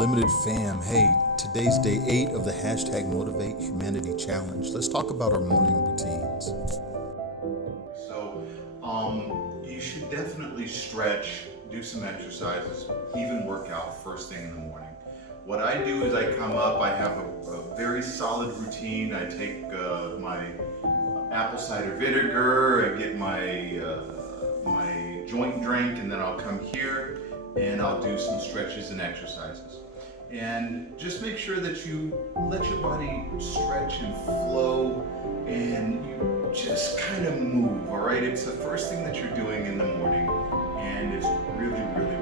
Unlimited fam. Hey, today's day 8 of the hashtag Motivate Humanity Challenge. Let's talk about our morning routines. So, you should definitely stretch, do some exercises, even work out first thing in the morning. What I do is I come up, I have a very solid routine. I take my apple cider vinegar, I get my joint drink, and then I'll come here and I'll do some stretches and exercises. And just make sure that you let your body stretch and flow and you just kind of move, all right? It's the first thing that you're doing in the morning and it's really, really